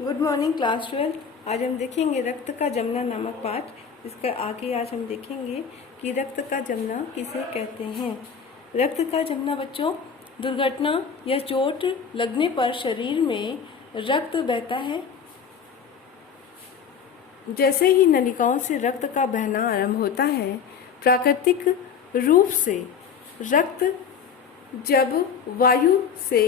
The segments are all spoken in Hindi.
Good morning class 12। आज हम देखेंगे रक्त का जमना नामक पाठ। इसका आगे आज हम देखेंगे कि रक्त का जमना किसे कहते हैं। रक्त का जमना बच्चों, दुर्घटना या चोट लगने पर शरीर में रक्त बहता है। जैसे ही नलिकाओं से रक्त का बहना आरंभ होता है, प्राकृतिक रूप से रक्त जब वायु से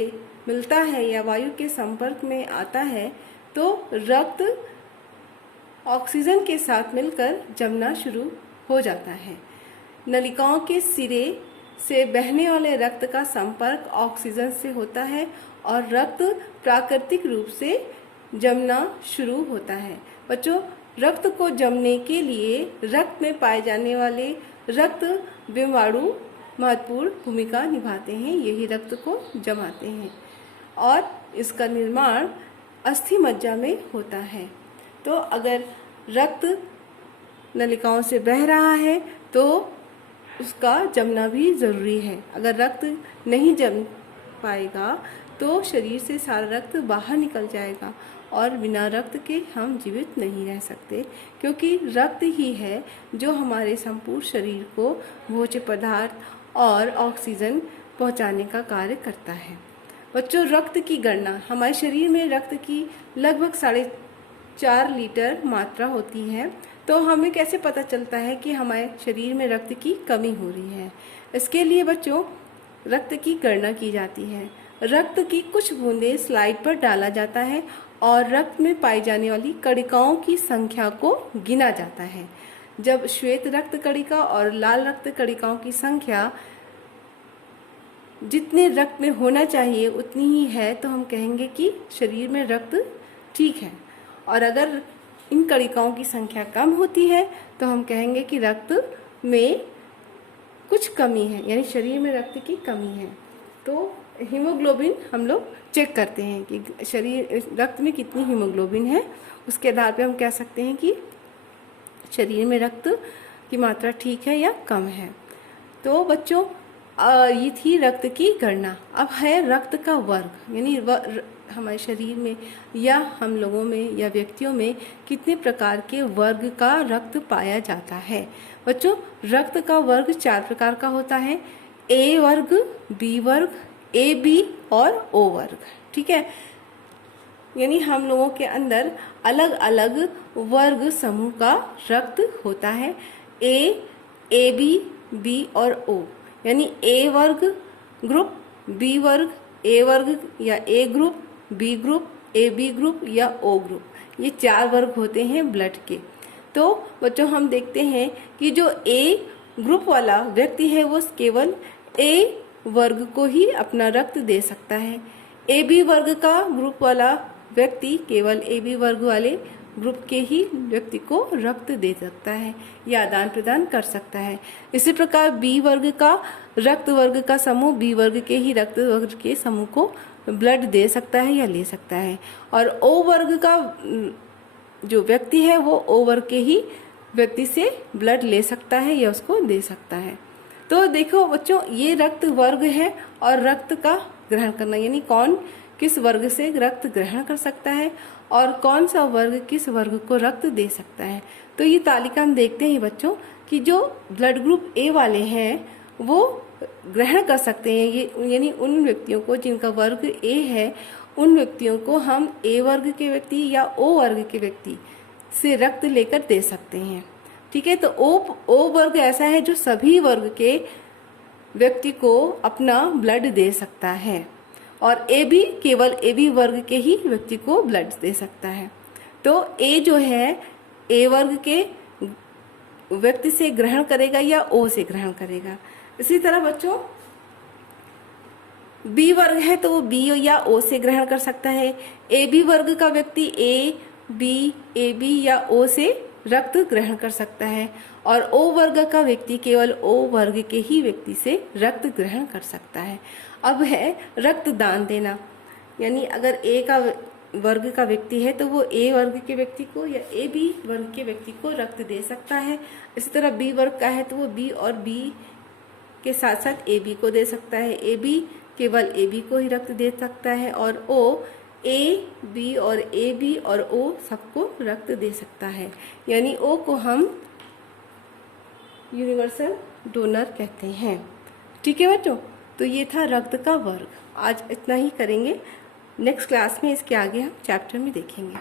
मिलता है या वायु के संपर्क में आता है तो रक्त ऑक्सीजन के साथ मिलकर जमना शुरू हो जाता है। नलिकाओं के सिरे से बहने वाले रक्त का संपर्क ऑक्सीजन से होता है और रक्त प्राकृतिक रूप से जमना शुरू होता है। बच्चों, रक्त को जमने के लिए रक्त में पाए जाने वाले रक्त विमाणु महत्वपूर्ण भूमिका निभाते हैं। यही रक्त को जमाते हैं और इसका निर्माण अस्थि मज्जा में होता है। तो अगर रक्त नलिकाओं से बह रहा है तो उसका जमना भी ज़रूरी है। अगर रक्त नहीं जम पाएगा तो शरीर से सारा रक्त बाहर निकल जाएगा और बिना रक्त के हम जीवित नहीं रह सकते, क्योंकि रक्त ही है जो हमारे संपूर्ण शरीर को भोज्य पदार्थ और ऑक्सीजन पहुंचाने का कार्य करता है। बच्चों, रक्त की गणना, हमारे शरीर में रक्त की लगभग 4.5 लीटर मात्रा होती है। तो हमें कैसे पता चलता है कि हमारे शरीर में रक्त की कमी हो रही है? इसके लिए बच्चों रक्त की गणना की जाती है। रक्त की कुछ बूंदें स्लाइड पर डाला जाता है और रक्त में पाई जाने वाली कणिकाओं की संख्या को गिना जाता है। जब श्वेत रक्त कणिका और लाल रक्त कणिकाओं की संख्या जितने रक्त में होना चाहिए उतनी ही है तो हम कहेंगे कि शरीर में रक्त ठीक है, और अगर इन कणिकाओं की संख्या कम होती है तो हम कहेंगे कि रक्त में कुछ कमी है, यानी शरीर में रक्त की कमी है। तो हीमोग्लोबिन हम लोग चेक करते हैं कि शरीर रक्त में कितनी हीमोग्लोबिन है। उसके आधार पे हम कह सकते हैं कि शरीर में रक्त की मात्रा ठीक है या कम है। तो बच्चों, ये थी रक्त की गणना। अब है रक्त का वर्ग, यानी हमारे शरीर में या हम लोगों में या व्यक्तियों में कितने प्रकार के वर्ग का रक्त पाया जाता है। बच्चों, रक्त का वर्ग 4 प्रकार का होता है। ए वर्ग, बी वर्ग, ए बी और ओ वर्ग। ठीक है, यानी हम लोगों के अंदर अलग अलग वर्ग समूह का रक्त होता है। ए बी और ओ, यानी ए वर्ग ग्रुप, बी वर्ग, ए वर्ग या A group, B group, A B group या ओ ग्रुप, ये 4 वर्ग होते हैं ब्लड के। तो बच्चों, हम देखते हैं कि जो ए ग्रुप वाला व्यक्ति है वो केवल ए वर्ग को ही अपना रक्त दे सकता है। ए बी वर्ग का ग्रुप वाला व्यक्ति केवल ए बी वर्ग वाले ग्रुप के ही व्यक्ति को रक्त दे सकता है या आदान प्रदान कर सकता है। इसी प्रकार बी वर्ग का रक्त वर्ग का समूह बी वर्ग के ही रक्त वर्ग के समूह को ब्लड दे सकता है या ले सकता है, और ओ वर्ग का जो व्यक्ति है वो ओ वर्ग के ही व्यक्ति से ब्लड ले सकता है या उसको दे सकता है। तो देखो बच्चों, ये रक्त वर्ग है और रक्त का ग्रहण करना, यानी कौन किस वर्ग से रक्त ग्रहण कर सकता है और कौन सा वर्ग किस वर्ग को रक्त दे सकता है। तो ये तालिका हम देखते हैं बच्चों कि जो ब्लड ग्रुप ए वाले हैं वो ग्रहण कर सकते हैं, ये यानी उन व्यक्तियों को जिनका वर्ग ए है, उन व्यक्तियों को हम ए वर्ग के व्यक्ति या ओ वर्ग के व्यक्ति से रक्त लेकर दे सकते हैं। ठीक है, तो ओ वर्ग ऐसा है जो सभी वर्ग के व्यक्ति को अपना ब्लड दे सकता है, और ए बी केवल ए बी वर्ग के ही व्यक्ति को ब्लड दे सकता है। तो ए जो है ए वर्ग के व्यक्ति से ग्रहण करेगा या ओ से ग्रहण करेगा। इसी तरह बच्चों, बी वर्ग है तो वो बी या ओ से ग्रहण कर सकता है। ए बी वर्ग का व्यक्ति ए बी या ओ से रक्त ग्रहण कर सकता है, और ओ वर्ग का व्यक्ति केवल ओ वर्ग के ही व्यक्ति से रक्त ग्रहण कर सकता है। अब है रक्तदान देना, यानी अगर ए का वर्ग का व्यक्ति है तो वो ए वर्ग के व्यक्ति को या ए बी वर्ग के व्यक्ति को रक्त दे सकता है। इसी तरह बी वर्ग का है तो वो बी और बी के साथ साथ ए बी को दे सकता है। ए बी केवल ए बी को ही रक्त दे सकता है और ओ ए बी और ए बी और ओ सबको रक्त दे सकता है, यानी ओ को हम यूनिवर्सल डोनर कहते हैं। ठीक है बच्चों, तो ये था रक्त का वर्ग। आज इतना ही करेंगे, नेक्स्ट क्लास में इसके आगे हम चैप्टर में देखेंगे।